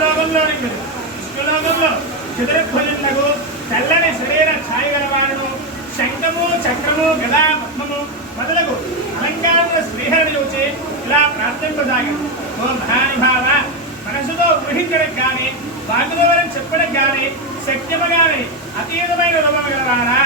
విష్ణులోకంలోనికి వెళ్ళి విష్ణులోకంలో చతుర్భుజులకు తెల్లని శరీర ఛాయ గలవాడును శంఖము చక్రము గదా పద్మము మొదలగు అలంకారుల శ్రీహరిని చూచి ఇలా ప్రార్థింపసాగాడు. ఓ మహానుభావ, మనసుతో ఊహించడం కానీ వాకుదవరం చెప్పడం కానీ శక్యము కానీ అతీతమైన రూపము గలవారా,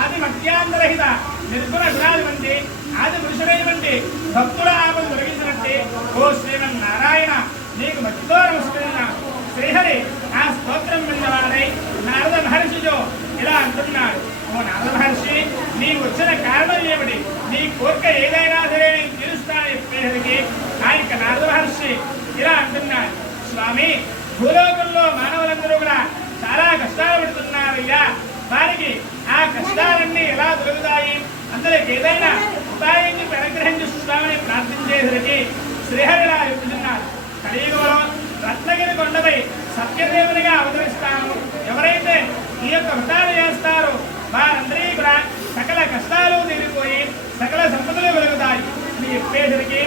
ఆది మధ్యాంతరహిత నిర్గుణ గుణాది వంటి ఆది పురుషుడైన వంటి భక్తుల ఆపద తొలగించినట్టే ఓ శ్రీమన్నారాయణ నీకు భక్తితో నమస్కరించాను. శ్రీహరి ఆ స్తోత్రం విన్నవాడై నారద మహర్షితో ఇలా అంటున్నాడు. ఓ నారద మహర్షి, నీకు వచ్చిన కారణం ఏమిటి? నీ కోరిక ఏదైనా సరే నేను తీరుస్తాను చెప్పేసరికి ఆ యొక్క నారద మహర్షి ఇలా అంటున్నాడు. స్వామి, భూలోకంలో మానవులందరూ కూడా చాలా కష్టాలు పడుతున్నారయ్యా, వారికి ఆ కష్టాలన్నీ ఎలా దొరుకుతాయి? అందులోకి ఏదైనా ఉపాయాన్ని అనుగ్రహించుస్తామని ప్రార్థించేసరికి శ్రీహరిలా చెప్తున్నారు. కలియుగంలో రత్నగిరి కొండపై సత్యదేవునిగా అవతరిస్తాను. ఎవరైతే ఈ యొక్క వ్రతాలు చేస్తారో వారందరికీ కూడా సకల కష్టాలు తీరిపోయి సకల సంపదలు కలుగుతాయి అని చెప్పేసరికి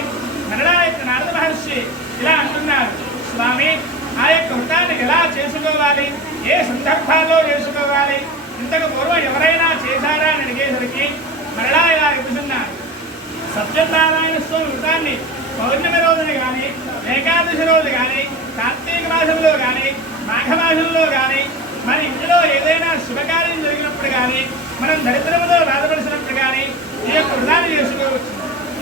మరలా యొక్క నారద మహర్షి ఇలా అంటున్నారు. స్వామి, ఆ యొక్క వ్రతాన్ని ఎలా చేసుకోవాలి, ఏ సందర్భాల్లో చేసుకోవాలి, ఇంతకు పూర్వం ఎవరైనా చేశారా అని అడిగేసరికి మరలా ఇలా చెప్తున్నారు. సత్యనారాయణ స్వామి వ్రతాన్ని పౌర్ణమి రోజున కానీ ఏకాదశి రోజు కానీ కార్తీక మాసంలో కానీ మాఘమాసంలో కానీ మన ఇంట్లో ఏదైనా శుభకార్యం జరిగినప్పుడు కానీ మనం దరిద్రముతో బాధపడినప్పుడు కానీ ఈ యొక్క వ్రతాన్ని చేసుకోవచ్చు.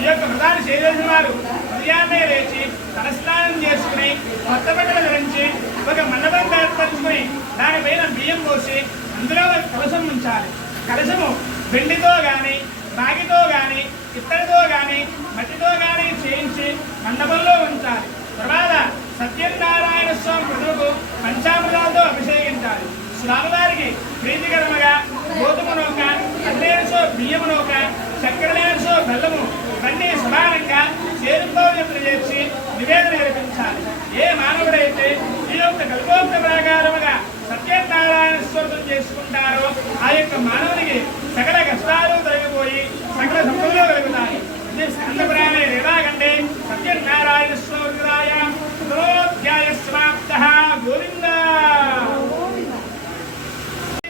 ఈ యొక్క వ్రతాన్ని చేయవలసిన వారు ఉదయాన్నే లేచి తలస్నానం చేసుకుని కొత్త బట్టలు ధరించి ఒక మండపం ఏర్పరచుకుని దానిపైన బియ్యం పోసి అందులో కలశం ఉంచాలి. కలశము వెండితో కానీ రాగితో కానీ ఇత్తడితో కానీ మట్టితో కానీ చేయించి మండపంలో ఉంచాలి. తర్వాత సత్యనారాయణ స్వామి ప్రజలకు పంచామృతాలతో అభిషేకించాలి. స్వామివారికి ప్రీతికరముగా గోధుమ నూక, అన్నేరుసో బియ్యము నూక, చక్కెరలేరుసో బెల్లము ఇవన్నీ సమానంగా చేరుకోవడం చేసి నివేదన జరిపించాలి. ఏ మానవుడైతే ఈ యొక్క కల్పోక్త ప్రకారముగా సత్యనారాయణ స్వరూపం చేసుకుంటారో ఆ యొక్క మానవునికి సకల కష్టాలు తొలగిపోయి సకల సంపదలు కలుగుతాయి. స్కందపురాణే రేవాగండే సత్యనారాయణ స్వరూపాయ అధ్యాయ సమాప్త. గోవింద.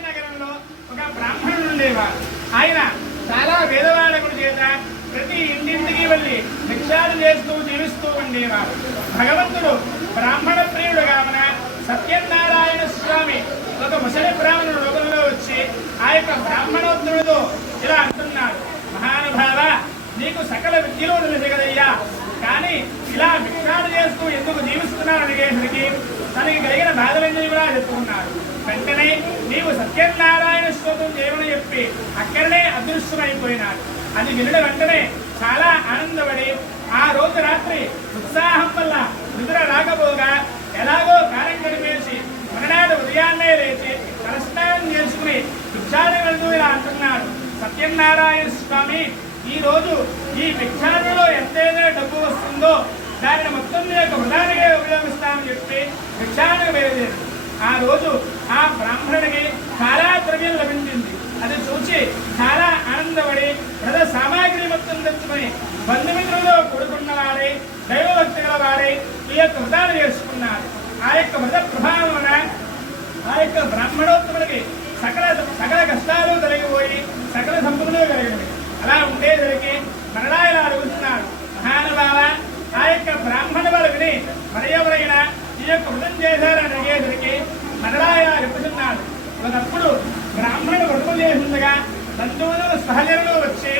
నగరంలో ఒక బ్రాహ్మణుడు ఉండేవాడు. ఆయన చాలా వేదవాడకుడి చేత ప్రతి ఇంటింటికి వెళ్ళి భిక్షాలు చేస్తూ జీవిస్తూ ఉండేవాడు. భగవంతుడు బ్రాహ్మణ ప్రియుడు కావున సత్యనారాయణ స్వామి ఒక ముసలి బ్రాహ్మణుడు రూపంలో వచ్చి ఆ యొక్క బ్రాహ్మణోత్తరుడితో ఇలా అంటున్నాడు. మహానుభావ, నీకు సకల విద్యలో తెలిసి కదయ్యా, కానీ ఇలా భిక్షాలు చేస్తూ ఎందుకు జీవిస్తున్నాను అడిగేసరికి తనకి కలిగిన బాధలన్నీ కూడా చెప్పుకున్నాడు. వెంటనే నీవు సత్యనారాయణ స్తోత్రం చేయమని చెప్పి అక్కడనే అదృశ్యమైపోయినాడు. అది వినడం వెంటనే చాలా ఆనందపడి ఆ రోజు రాత్రి ఉత్సాహం వల్ల నిద్ర రాకపోగా ఎలాగో కారం గడిపేసి మరునాడు ఉదయాన్నే లేచి తలస్నానం చేసుకుని భిక్షాటన వెళ్తూ ఇలా అంటున్నాడు. సత్యనారాయణ స్వామి, ఈ రోజు ఈ భిక్షాటనలో ఎంతైనా డబ్బు వస్తుందో దానిని మొత్తం యొక్క వృధానిగా ఉపయోగిస్తామని చెప్పి భిక్షాటనకు బయలుదేరి ఆ రోజు ఆ బ్రాహ్మణుడికి చాలా ద్రవ్యం లభించింది. అది చూసి చాలా ఆనందపడి వ్రత సామాగ్రి మొత్తం తెచ్చుకుని బంధుమిత్రులతో కూడుకున్నవాడై దైవభక్తి గలవాడై ఈ యొక్క వ్రతాన్ని చేసుకున్నారు. ఆ యొక్క వ్రత ప్రభావమున ఆ యొక్క బ్రాహ్మణోత్తముడికి సకల కష్టాలు తొలగిపోయి సకల సంపదలు కలిగినవి. అలా ఉండేసరికి మరలా ఇలా అడుగుతున్నాడు. మహానుభావ, ఆ యొక్క బ్రాహ్మణ వాళ్ళు విని మరి ఎవరైనా ఈ యొక్క వ్రతం చేశారని అడిగేసరికి మరలా ఇలా చెప్పుతున్నాడు. ఒకప్పుడు బ్రాహ్మణుడు వ్రతం చేస్తుండగా బంధువులు సహచరులు వచ్చి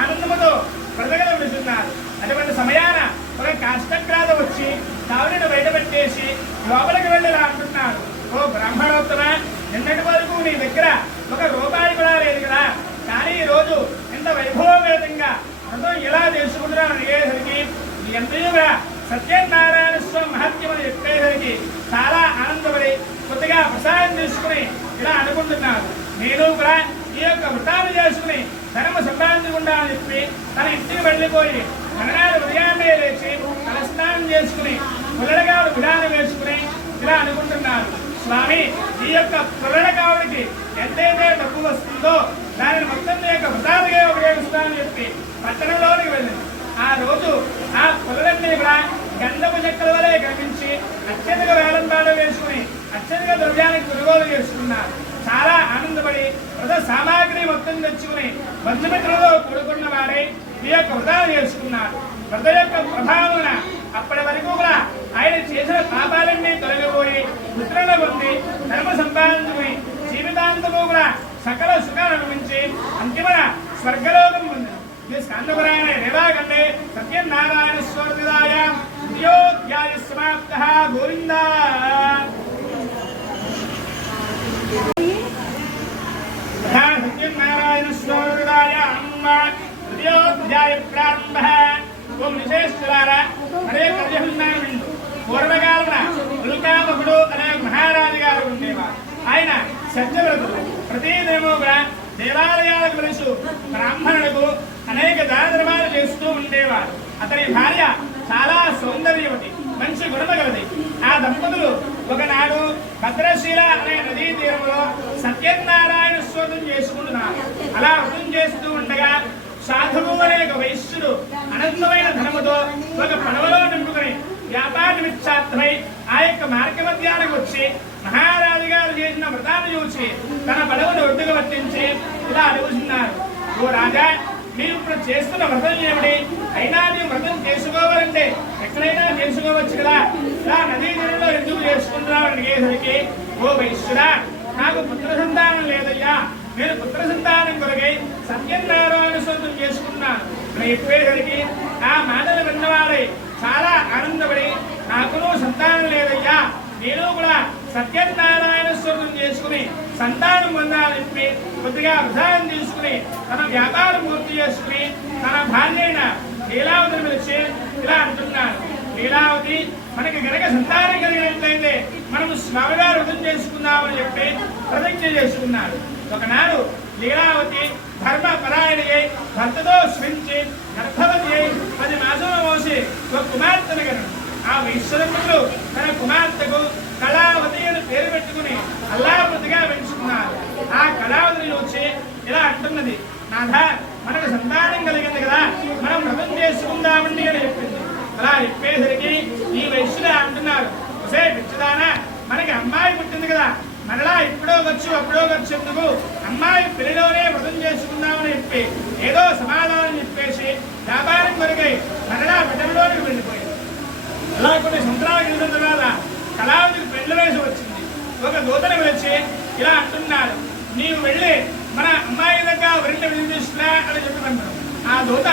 ఆనందముతో బ్రతకలు విడుతున్నారు. అటువంటి సమయాన ఒక కాష్టగ్రాత వచ్చి దావుని బయటపెట్టేసి లోపలికి వెళ్ళి అంటున్నాడు. ఓ బ్రాహ్మణోత్తమ, నిన్నటి వరకు నీ దగ్గర ఒక రూపాయి కూడా లేదు కదా, కానీ ఈ రోజు ఇంత వైభవపేతంగా వ్రతం ఎలా చేసుకుంటున్నాను అడిగేసరికి ఎంతగా సత్యనారాయణ స్వామి మహత్యం అని చెప్పేసరికి చాలా ఆనందపడి కొద్దిగా ప్రసాదం తీసుకుని ఇలా అనుకుంటున్నారు. నేను కూడా ఈ యొక్క వ్రతాన్ని చేసుకుని ధనము సంపాదించకుండా అని చెప్పి తన ఇంటికి వెళ్ళిపోయి మరణాలు ఉదయాన్నే లేచి తలస్నానం చేసుకుని పుల్లడగావుడు విధానం వేసుకుని ఇలా అనుకుంటున్నారు. స్వామి, ఈ యొక్క పుల్లడగావుడికి ఎంతైతే డబ్బు వస్తుందో దానిని మొత్తం యొక్క వ్రతాలుగా ఉపయోగిస్తానని చెప్పి పట్టణంలోనికి వెళ్ళింది. ఆ రోజు ఆ పుల్లలన్నీ కూడా గంధపు చెక్కల వలె కనిపించి అత్యధిక వేలం పాటలు బంధుమిత్రులతో కూడుకున్న వారై మీ యొక్క వ్రతాలు చేసుకున్నారు. వ్రత యొక్క ప్రభావమున అప్పటి వరకు కూడా ఆయన చేసిన పాపాలన్నీ తొలగిపోయి మిత్రులను పొంది ధర్మ సంపాదించుకుని జీవితాంతము కూడా సకల సుఖాలు అనుభవించి అంతిమన స్వర్గలోకం పొందిన స్కందపురాయణ రేవాగండే సత్యనారాయణ స్వర్గదాయ ద్వితీయోధ్యాయ సమాప్తః. గోవిందా. సత్యనారాయణ స్వర్గదాయ ద్వితీయోధ్యాయ ప్రారంభ. ఓం విశేషారా హరే కళ్యాణ. పూర్వకాలన ఉల్కాముఖుడు అనే మహారాజు గారు ఉండేవారు. ఆయన సత్యవ్రతుడు. ప్రతిదినము కూడా దేవాలయాలకు వెలుసు బ్రాహ్మణులకు అనేక దాన ధర్మాలు చేస్తూ ఉండేవారు. అతని భార్య చాలా సౌందర్యవతి, మంచి గుణమ గలది. ఆ దంపతులు ఒకనాడు భద్రశీల అనే నదీ తీరంలో సత్యనారాయణ స్వర్గం చేసుకుంటున్నారు. అలా వ్రతం చేస్తూ ఉండగా సాధువు అనే ఒక వైశ్యుడు అనంతమైన ధనముతో ఒక పడవలో నింపుకుని వ్యాపార నిమిత్తార్థమై ఆ యొక్క మార్గ మధ్యానికి వచ్చి మహారాజు గారు చేసిన వ్రతాన్ని చూసి తన పడవను ఒడ్డుకు వర్తించి ఇలా అడుగుతున్నారు. ఓ రాజా, మీరు ఇప్పుడు చేస్తున్న వ్రతం ఏమిటి? అయినా మీరు వ్రతం చేసుకోవాలంటే ఎక్కడైనా చేసుకోవచ్చు కదా, ఇలా నదీ తీరంలో ఎందుకు చేసుకుంటున్నావు అడిగేసరికి, ఓ వైశ్యుడా, నాకు పుత్ర సంతానం లేదయ్యా, నేను పుత్ర సంతానం కొరకై సత్యనారాయణ స్వర్గం చేసుకున్నాను అని చెప్పేసరికి ఆ మాటలు విన్నవాడై చాలా ఆనందపడి, నాకును సంతానం లేదయ్యా, నేను కూడా సత్యనారాయణ స్వర్గం చేసుకుని సంతానం పొందాలని చెప్పి కొద్దిగా ఉదాహరణ తీసుకుని తన వ్యాపారం పూర్తి చేసుకుని తన భార్య అయిన లీలావతిని పిలిచి ఇలా అంటున్నాను. లీలావతి, మనకి గనక సంతానం కలిగినట్లయితే మనం స్వామివారు వ్రతం చేసుకుందామని చెప్పి ప్రతిజ్ఞ చేసుకున్నాడు. ఒకనాడు లీలావతి ధర్మపరాయణి అయి భర్తతో స్మించి గర్భవతి అయి 10 మాసములు మోసి ఒక కుమార్తెను కను. ఆ వైశ్వరుడు తన కుమార్తెకు కళావతి అని పేరు పెట్టుకుని అల్లావతిగా పెంచుకున్నారు. ఆ కళావతిని చూసి ఇలా అంటున్నది, నాథ, మనకు సంతానం కలిగింది కదా, మనం వ్రతం చేసుకుందామండి అని చెప్పింది. అలా చెప్పేసరికి ఈ వైశ్యుడు అంటున్నారు, ఒసే పిచ్చిదానా, మనకి అమ్మాయి పుట్టింది కదా, మరలా ఇప్పుడో వచ్చు అప్పుడో వచ్చు ఎందుకు, అమ్మాయి పెళ్లిలోనే వ్రతం చేసుకుందామని చెప్పి ఏదో సమాధానం చెప్పేసి వ్యాపారం కొరకై మరలా బిడ్డలోకి వెళ్ళిపోయింది. అలా కొన్ని సంవత్సరాలు గడిచిన తర్వాత కళావతికి పెళ్లి వయసు వచ్చింది. ఒక దూతను పిలిచి ఇలా అంటున్నారు, నీవు వెళ్ళి మన అమ్మాయి దగ్గర వరిని విధిస్తున్నా అని చెప్పమంటారు. ఆ దూత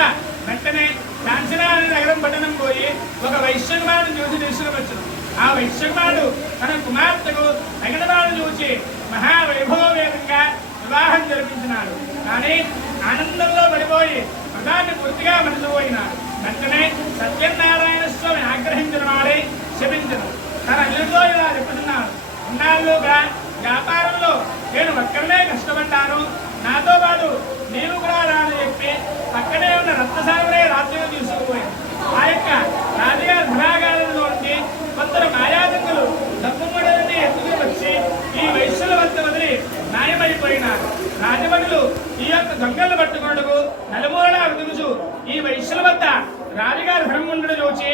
వెంటనే కాంచనాని నగరం పట్టణం పోయి ఒక వైశ్యకుమారుని చూసి తీసుకువచ్చును. ఆ వైశ్యకుమారుడు తన కుమార్తెకు తగిన వాడు చూసి మహావైభవేదంగా వివాహం జరిపించినాడు. కానీ ఆనందంలో పడిపోయి వ్రతాన్ని పూర్తిగా మరిచిపోయినాడు. వెంటనే సత్యనారాయణ స్వామి ఆగ్రహించిన వాడే శపించను. తన అల్లుడితో ఇలా చెప్తున్నాడు, ఇన్నాళ్ళుగా వ్యాపారంలో నేను ఒక్కడనే కష్టపడ్డాను, నాతో పాటు నీవు కూడా రాని చెప్పి పక్కనే ఉన్న రత్నసాగరే రాత్రిలో తీసుకుపోయింది. ఆ యొక్క రాజుగారి ధనాగారంలో ఉండి కొందరు మాయాదంగులు డబ్బుమ్మడని ఎత్తుకు వచ్చి ఈ వైశ్యుల వద్ద వదిలి మాయమైపోయినారు. రాజభటులు ఈ యొక్క దొంగలను పట్టుకున్నకు నలుమూలలా వెతుకుచు ఈ వైశ్యుల వద్ద రాజుగారి ధర్మముండను చూచి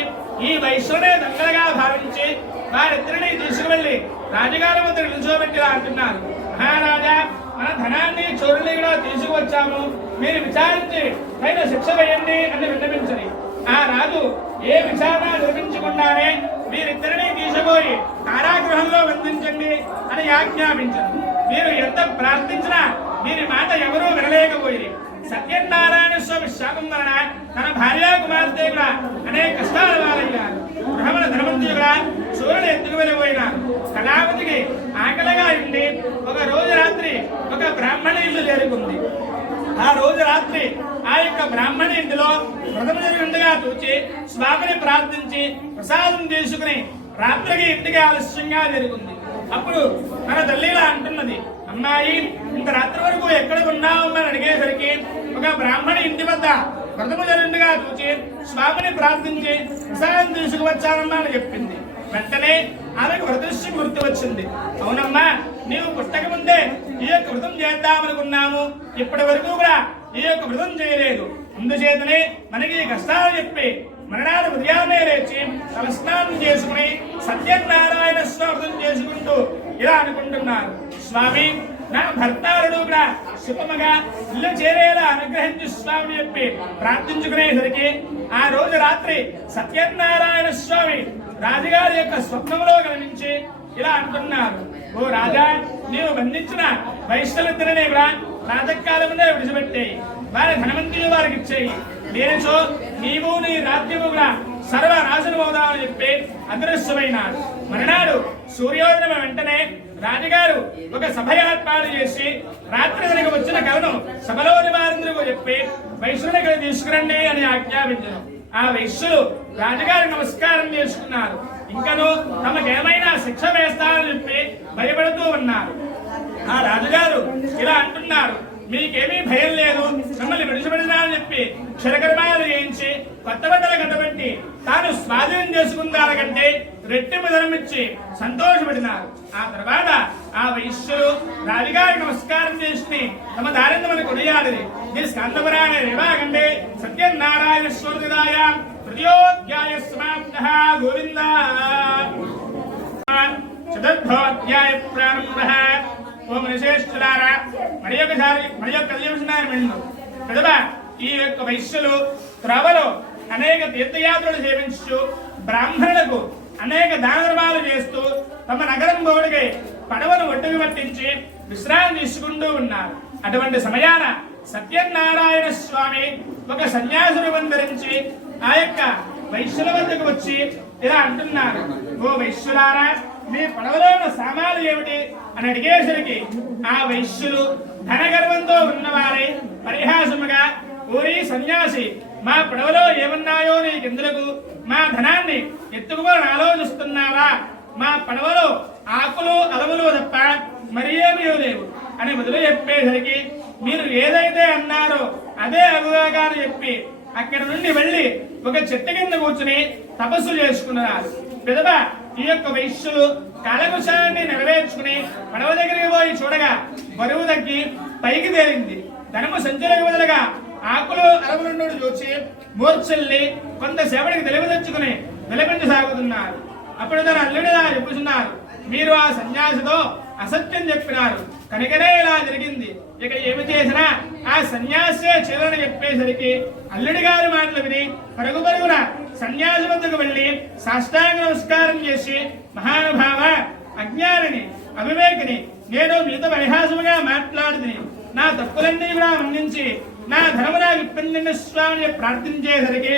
ఈ వైశ్యులనే దొంగలుగా భావించి వారిద్దరిని తీసుకువెళ్లి రాజుగారి వద్ద నిలుచోబెట్టి అంటున్నారు, మహారాజా, మన ధనాన్ని చోరుని కూడా తీసుకువచ్చాము, మీరు విచారించి పైన శిక్ష వేయండి అని విన్నపించని ఆ రాజు ఏ విచారణ నిర్మించకుండానే వీరిద్దరినీ తీసుకుపోయి కారాగృహంలో బంధించండి అని ఆజ్ఞాపించను. మీరు ఎంత ప్రార్థించినా వీరి మాట ఎవరూ వినలేకపోయి సత్యనారాయణ స్వామి శాపం వలన తన భార్యా కుమార్తె కూడా అనేక కష్టాలు పాలయ్యారు. బ్రహ్మణ ధర్మంతి కూడా సూర్యుడు ఎత్తుకు వెళ్ళిపోయినారు. కళావతికి ఆకలిగా ఉండి ఒక రోజు రాత్రి ఒక బ్రాహ్మణ ఇల్లు చేరుకుంది. ఆ రోజు రాత్రి ఆ యొక్క బ్రాహ్మణ ఇంటిలో వ్రతం జరుగుండగా చూచి స్వామిని ప్రార్థించి ప్రసాదం తీసుకుని రాత్రికి ఇంటికి ఆలస్యంగా జరుగుంది. అప్పుడు తన తల్లిలా అంటున్నది, అమ్మాయి, ఇంత రాత్రి వరకు ఎక్కడ ఉన్నావు అని అడిగేసరికి ఒక బ్రాహ్మణ ఇంటి వద్ద వ్రతము జరుగుండగా చూచి స్వామిని ప్రార్థించి ప్రసాదం తీసుకువచ్చానమ్మా అని చెప్పింది. వెంటనే ఆమెకు వ్రతృష్టి గుర్తు వచ్చింది. అవునమ్మా, నీవు పుట్టక ముందే ఈ యొక్క వ్రతం చేద్దామనుకున్నాము, ఇప్పటి వరకు కూడా ఈ యొక్క వ్రతం చేయలేదు. అందుచేతనే మనకి కష్టాలు చెప్పి మరణాలు ఉదయాన్నే లేచి తలస్నానం చేసుకుని సత్యనారాయణ స్వామి వ్రతం చేసుకుంటూ ఇలా అనుకుంటున్నారు, స్వామి, నా భర్తారుడు కూడా సుఖముగా ఇల్లు చేరేలా అనుగ్రహించు స్వామిని చెప్పి ప్రార్థించుకునేసరికి ఆ రోజు రాత్రి సత్యనారాయణ స్వామి రాజుగారి యొక్క స్వప్నంలో కనిపించి ఇలా అంటున్నారు, ఓ రాజా, నీవు బంధించిన వైశ్యులిద్దరిని కూడా ప్రాతకాలమునే విడిచిపెట్టేయి, వారి ధనవంతులు వారికి ఇచ్చేయి, లేనిచో నీవు నీ రాజ్యము కూడా సర్వనాశనమవుదామని చెప్పి అదృశ్యమైనాడు. మరునాడు సూర్యోదయం వెంటనే రాజుగారు ఒక సభ ఏర్పాటు చేసి రాత్రి తనకు వచ్చిన కవును సభలోని వారందరూ చెప్పి వైశ్యులకు తీసుకురండి అని ఆజ్ఞాపించను. ఆ వైశ్యులు రాజుగారి నమస్కారం చేసుకున్నారు. ఇంకను తమకేమైనా శిక్ష వేస్తారని చెప్పి భయపడుతూ ఉన్నారు. ఆ రాజుగారు ఇలా అంటున్నారు, మీకేమీ భయం లేదు, మిమ్మల్ని విడిచిపెడతానని చెప్పి క్షరకర్మాలు చేయించి కొత్త బట్టలు కట్టబెట్టి తాను స్వాధీనం చేసుకుందానికంటే రెట్టింపు ధనమిచ్చి సంతోషపడినారు. ఆ తర్వాత ఆ వైశ్యులు రాజుగారికి నమస్కారం చేసుకుని తమ దారిని మనకు కొనియాలి. ఈ స్కందపురాణ విభాగండే సత్యనారాయణ స్వర్గదాయ తృతీయోధ్యాయ సమాప్తః. గోవింద. చతుర్థోధ్యాయ ప్రారంభః. ఓం విశేషులారా, మరి యొక్క కళ్యాణ పెదవ ఈ యొక్క వైశ్యులు త్రవలో అనేక తీర్థయాత్రలు సేవించు బ్రాహ్మణులకు అనేక దాన ధర్మాలు చేస్తూ తమ నగరం బోడికి పడవను ఒడ్డుకు పట్టించి విశ్రాంతి తీసుకుంటూ ఉన్నారు. అటువంటి సమయాన సత్యనారాయణ స్వామి ఒక సన్యాసుని ధరించి ఆ యొక్క వైశ్యుల వద్దకు వచ్చి ఇలా అంటున్నారు, ఓ వైశ్యులారా, మీ పడవలో ఉన్న సామాన్లు ఏమిటి అని అడిగేసరికి ఆ వైశ్యులు ధనగర్వంతో ఉన్నవారే పరిహాసముగా, ఊరి సన్యాసి, మా పడవలో ఏమున్నాయో నీకెందులకు, మా ధనాన్ని ఎత్తుకుని ఆలోచిస్తున్నావా, మా పడవలో ఆకులు అలములు తప్ప మరి ఏమీ లేవు అని మొదలు చెప్పేసరికి మీరు ఏదైతే అన్నారో అదే అగుగా అని చెప్పి అక్కడి నుండి వెళ్లి ఒక చెట్టు కింద కూర్చుని తపస్సు చేసుకున్నారు. పెదవ ఈ యొక్క వైశ్యులు కాలకుశాన్ని నెరవేర్చుకుని పడవ దగ్గరికి పోయి చూడగా బరువు తగ్గి పైకి తేలింది. ధనము సంచులకు బదులుగా ఆకులు అలములు చూసి మూర్చెల్లి కొంతసేపటికి తెలివి తెచ్చుకుని విలపించసాగుతున్నారు. అప్పుడు తన అల్లుడిలా చెప్పుతున్నారు, మీరు ఆ సన్యాసితో అసత్యం చెప్పినారు కనుకనే ఇలా జరిగింది. ఇక ఏమి చేసినా ఆ సన్యాసే చెల్లని చెప్పేసరికి అల్లుడి గారి మాటలు విని పరుగు పరుగున సన్యాసి వద్దకు వెళ్లి సాష్టాంగ నమస్కారం చేసి, మహానుభావ, అజ్ఞానిని, అవివేకిని, నేను మీతో పరిహాసముగా మాట్లాడుతుని నా తప్పులన్నీ కూడా మన్నించి నా ధనము నాకు ఇప్పించండి స్వామిని ప్రార్థించేసరికి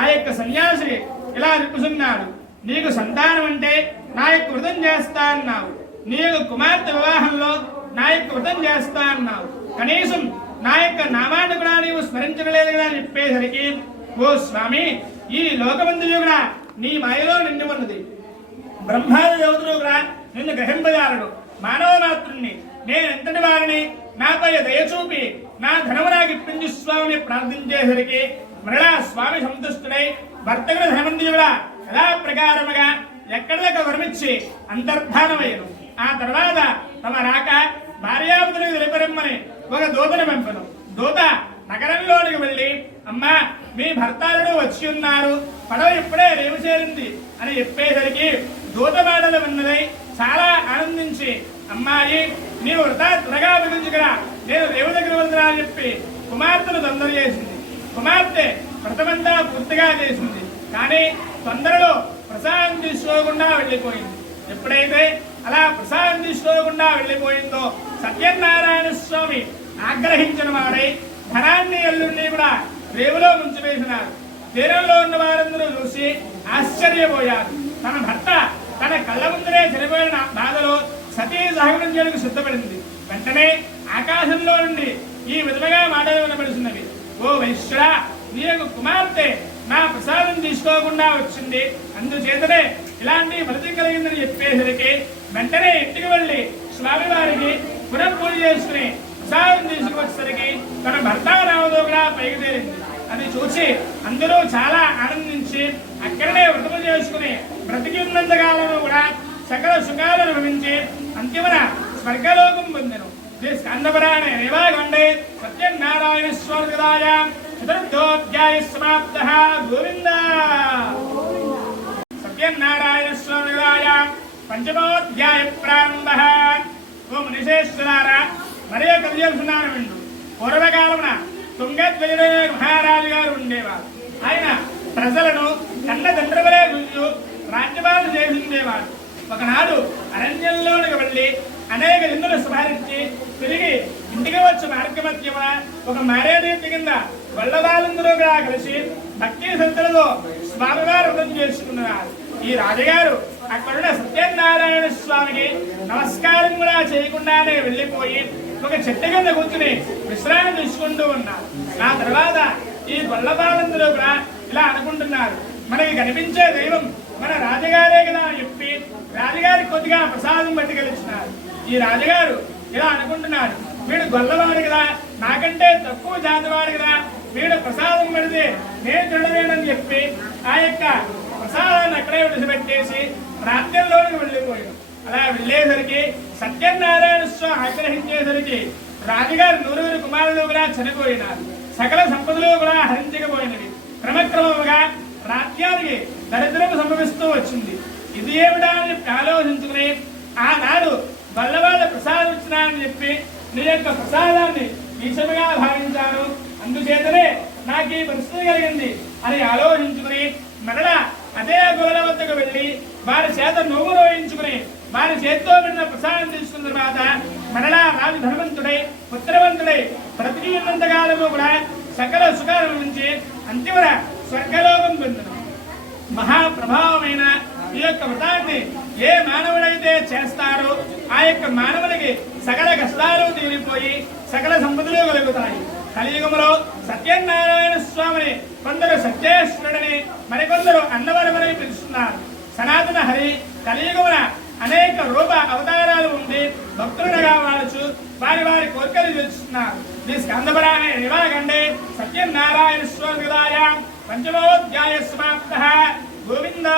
ఆ యొక్క సన్యాసి ఇలా చెప్పుతున్నాడు, నీకు సంతానం అంటే నా యొక్క వ్రతం చేస్తా అన్నావు, నీ యొక్క కుమార్తె వివాహంలో నా యొక్క వ్రతం చేస్తా అన్నావు, కనీసం నా యొక్క నామాన్ని కూడా నీవు స్మరించలేదు కదా అని చెప్పేసరికి, ఓ స్వామి, ఈ లోకమందులు కూడా నీ మాయలో నిండి ఉన్నది, బ్రహ్మాది దేవతలు కూడా నిన్ను గ్రహింపజాలడు, మానవ మాత్రుణ్ణి, నేను ఎంతటి వారిని, నాపై దయచూపి నా ధనము నాకు ఇప్పించు స్వామిని ప్రార్థించేసరికి మరలా స్వామి సంతుష్టుడై భర్తకుడు ధనమంది కూడా యథా ప్రకారముగా ఎక్కడలకు వరమిచ్చి అంతర్ధానమయ్యను. ఆ తర్వాత తమ రాక భార్యాపుతులకు తెలిపరమ్మని ఒక దూతను పంపను. దూత నగరంలోనికి వెళ్లి, అమ్మా, మీ భర్తారుడు వచ్చి ఉన్నారు, పడవ ఇప్పుడే రేవు చేరింది అని చెప్పేసరికి దూత మాటలు విన్నదై చాలా ఆనందించి, అమ్మాయి, నీవు వృధా త్వరగా విధించుకురా, నేను రేవు దగ్గర వెళ్తున్నా అని చెప్పి కుమార్తెను తొందర చేసింది. కుమార్తె వ్రతమంతా పూర్తిగా చేసింది, కానీ తొందరలో ప్రసాదం తీసుకోకుండా వెళ్ళిపోయింది. ఎప్పుడైతే అలా ప్రసాదం తీసుకోకుండా వెళ్ళిపోయిందో సత్యనారాయణ స్వామి ఆగ్రహించిన వాడై ధనాన్ని ఎల్లుండి కూడా రేవులో ముంచివేసినారు. తీరంలో ఉన్న వారందరూ చూసి ఆశ్చర్యపోయారు. తన భర్త తన కళ్ళ ముందరే చనిపోయిన బాధలో సతీ సహకరించేందుకు సిద్ధపడింది. వెంటనే ఆకాశంలో నుండి ఈ విధంగా మాటలు వినబడుతున్నవి, ఓ వైశ్యుడా, నీ యొక్క కుమార్తె నా ప్రసాదం తీసుకోకుండా వచ్చింది, అందుచేతనే ఇలాంటి ఫలితం కలిగిందని చెప్పేసరికి వెంటనే ఇంటికి వెళ్లి స్వామివారికి పునఃపూజ చేసుకుని ప్రసాదం తీసుకువచ్చేసరికి తన భర్త రావదో కూడా పైకి తేలింది. అది చూసి అందరూ చాలా ఆనందించి అక్కడనే వ్రతము చేసుకుని బ్రతికి ఉన్నంతకాలంలో కూడా సకల సుఖాలను అనుభవించి అంతిమన స్వర్గలోకం పొందెను. శ్రీ స్కందపురాణే విభాగండే సత్యనారాయణ స్వర్గదాయ చతుర్థోధ్యాయ సమాప్తః. గోవింద. సత్యనారాయణ స్వర్గదాయ పంచమోధ్యాయ ప్రారంభః. ఓ మునిశేశ్వరారా మరి ఒక తెలియజేస్తున్నాను విండు. పూర్వకాలమున తుంగధ్వజుడు మహారాజు గారు ఉండేవారు. ఆయన ప్రజలను కన్నతండ్రులే చూస్తూ రాజ్యపాలన చేస్తుండేవాడు. ఒకనాడు అరణ్యంలోనికి వెళ్ళి అనేక నిందులు సంహరించి తిరిగి ఇంటికి వచ్చి మార్గమధ్యమున ఒక మారేడు కింద వల్లభాలందరూ కూడా కలిసి భక్తి శ్రద్ధలతో స్వామివారు వ్రతం చేసుకున్నారు. ఈ రాజుగారు అక్కడున్న సత్యనారాయణ స్వామికి నమస్కారం కూడా చేయకుండానే వెళ్ళిపోయి ఒక చెట్టు కింద కూర్చుని విశ్రాంతి తీసుకుంటూ ఉన్నారు. ఆ తర్వాత ఈ వల్లభాలందరూ కూడా ఇలా అనుకుంటున్నారు, మనకి కనిపించే దైవం మన రాజుగారే కదా అని చెప్పి రాజుగారికి కొద్దిగా ప్రసాదం పట్టుకెళ్ళిచ్చినారు. ఈ రాజుగారు ఇలా అనుకుంటున్నారు, వీడు గొల్లవాడు కదా, నాకంటే తక్కువ జాతివాడు కదా, వీడు ప్రసాదం పెడితే నేను తినలేనని చెప్పి ఆ యొక్క ప్రసాదాన్ని అక్కడే విడిచిపెట్టేసి రాజ్యంలోకి వెళ్ళిపోయాడు. అలా వెళ్ళేసరికి సత్యనారాయణ స్వామి ఆగ్రహించేసరికి రాజుగారు 100 కుమారులు కూడా చనిపోయినారు. సకల సంపదలు కూడా హరించకపోయినవి. క్రమక్రమముగా రాజ్యానికి దరిద్రము సంభవిస్తూ వచ్చింది. ఇది ఏమిటా అని ఆలోచించుకుని ఆనాడు వల్లవాళ్ళ ప్రసాదం ఇచ్చినానని చెప్పి నీ యొక్క ప్రసాదాన్ని విషముగా భావించాను, అందుచేతనే నాకు ఈ పరిస్థితి కలిగింది అని ఆలోచించుకుని మరలా అదే గోల వద్దకు వెళ్ళి వారి చేత నోము రోయించుకుని వారి చేతితో పెట్టిన ప్రసాదం తీసుకున్న తర్వాత మరలా రాజు ధనవంతుడై పుత్రవంతుడై బ్రతికినంతకాలము కూడా సకల సుఖాల నుంచి అంతిమ స్వర్గలోకం పొందును. మహాప్రభావమైన ఈ యొక్క వ్రతాన్ని ఏ మానవుడైతే చేస్తారో ఆ యొక్క మానవునికి సకల కష్టాలు తీరిపోయి సకల సంపదలు కలుగుతాయి. కలియుగంలో సత్యనారాయణ స్వామిని కొందరు సత్యేశ్వరుడని మరికొందరు అన్నవరమని పిలుస్తున్నారు. సనాతన హరి కలియుగమున అనేక రూప అవతారాలు ఉండి భక్తులుగా వాడుచు వారి వారి కోరికలు తీర్చుతున్నారు. ఈ స్కందపురాణ నివాగండే సత్యనారాయణ స్వామి పంచమోధ్యాయ సమాప్త. గోవింద.